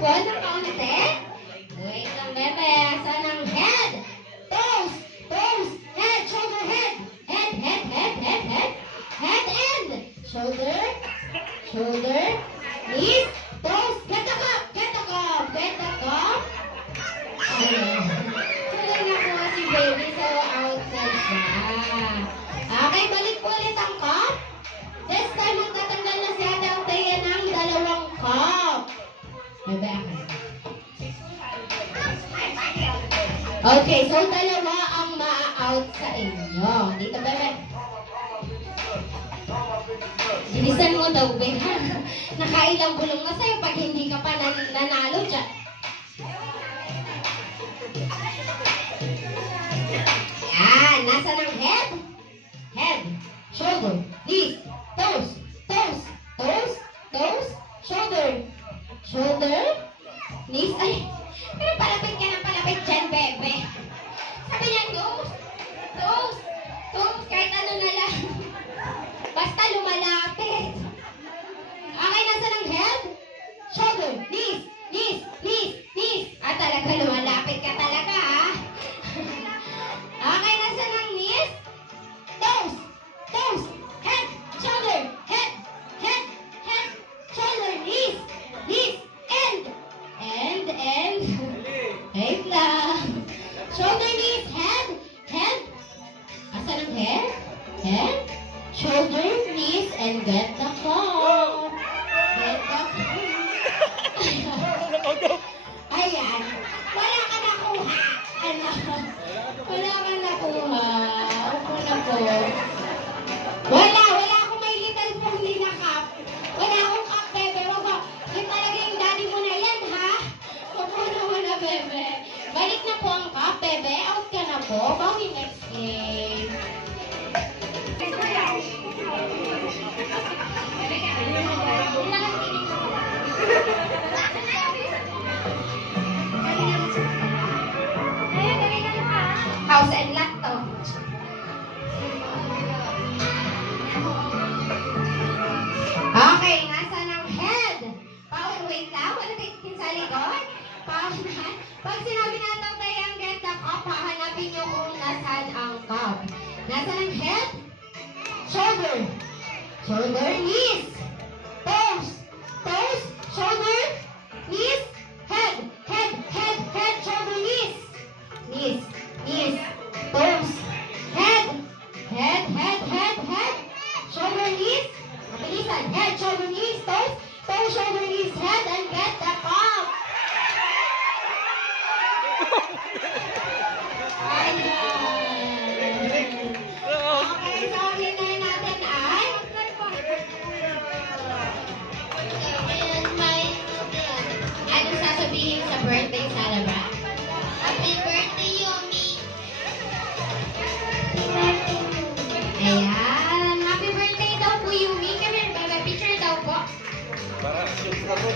po ng kaunti. Wait lang, bebe. Saan ang head? Toes, toes, head, shoulder, head. Head, head, head, head, head. Head and shoulder, shoulder, knees, toes. Get the cup, get the cup, get the cup. Ayan. Tuloy na po si baby, so outside siya. Okay, balik po ulit ang cup. This time, magtatanggal na si Ate Althea ng dalawang cup. Bebe, okay, so dalawa ang ma-out sa inyo. Dito, bebe. Bilisan mo daw, bebe. Nakailang bulong na sa'yo pag hindi ka pa nanalo dyan. Yan, nasa ng head? Head, shoulder, knees, toes, toes, toes, toes, shoulder, shoulder, knees. Ay, pero palapit ka ng palapit dyan, bebe. Sabi niya, toes, toes, toes, kahit ano na lang. Basta lumalapit. Okay, nasa ng head? Shoulder, knees, knees, knees, knees. Ah, talaga, lumalapit ka talaga, ha? Okay, nasa ng knees? Toes, toes, head, shoulder, head, head, head, shoulder, knees, knees, and. Wait lang. Shoulder, knees, head, head. Asan ang head? Head, shoulder, knees, and get the cup. Get the cup. Ayan. Wala ka nakuha. Ano? Wala ka nakuha. Upo na po. Wala akong may little pony na cup. Wala akong cup, bebe. Wag mo. Yung talaga yung daddy mo na yan, ha? Upo na muna, bebe. Balik na po ang cup, bebe. Out ka na po. Bawi next game. House and lot to. Okay, nasa ng head. Power weight lang. Wala tikin sa likod. Power na. Pag sinabi natin tayo ang get the cup, hahanapin nyo kung nasaan ang cup. Nasa ng head. Shoulder. Shoulder, knees. Toes. Toes. Shoulder. Knees. Head. Head. Head. Head. Shoulder, knees. Knees. Knees. Toes. Head. Head. Head. Head. Head. Shoulder, knees. Mabilisan. Head. Shoulder, knees. Toes. Toes. Shoulder, knees. Head. And get the cup. Ayan. Okay, so winner natin ay ano sasabihin sa birthday celebrant? Happy birthday, Yomi! Ayan, happy birthday daw po, Yumi. Kami rin, picture daw po. Para yung ako.